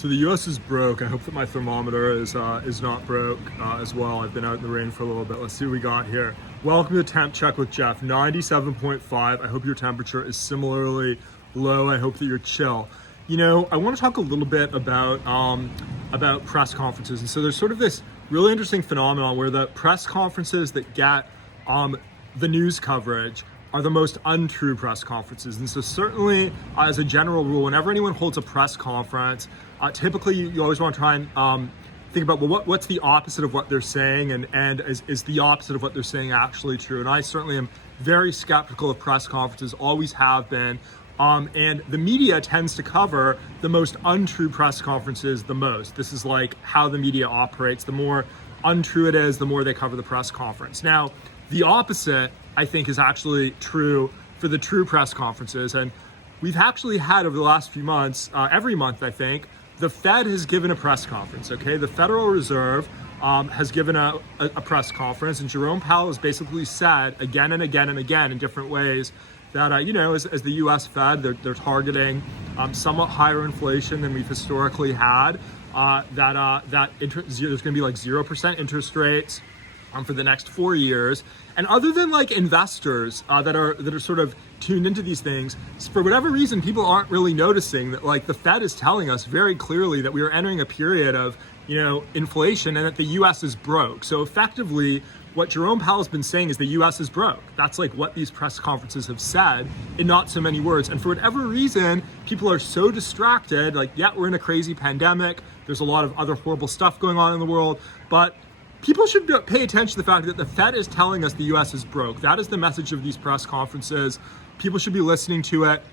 So the US is broke. I hope that my thermometer is not broke as well. I've been out in the rain for a little bit. Let's see what we got here. Welcome to Temp Check with Jeff. 97.5. I hope your temperature is similarly low. I hope that you're chill. You know, I want to talk a little bit about press conferences. And so there's sort of this really interesting phenomenon where the press conferences that get the news coverage are the most untrue press conferences. And so certainly as a general rule, whenever anyone holds a press conference, typically you always want to try and think about, well, what's the opposite of what they're saying, and is the opposite of what they're saying actually true? And I certainly am very skeptical of press conferences, always have been. And the media tends to cover the most untrue press conferences the most. This is like how the media operates. The more untrue it is, the more they cover the press conference. Now, the opposite, I think, is actually true for the true press conferences. And we've actually had over the last few months, every month, I think, the Fed has given a press conference, okay? The Federal Reserve has given a press conference, and Jerome Powell has basically said again and again and again in different ways that, as the US Fed, they're targeting somewhat higher inflation than we've historically had, there's going to be like 0% interest rates for the next 4 years. And other than like investors that are sort of tuned into these things, for whatever reason, people aren't really noticing that like the Fed is telling us very clearly that we are entering a period of, inflation and that the US is broke. So effectively, what Jerome Powell's been saying is the US is broke. That's like what these press conferences have said in not so many words. And for whatever reason, people are so distracted, like, yeah, we're in a crazy pandemic. There's a lot of other horrible stuff going on in the world, but people should pay attention to the fact that the Fed is telling us the US is broke. That is the message of these press conferences. People should be listening to it.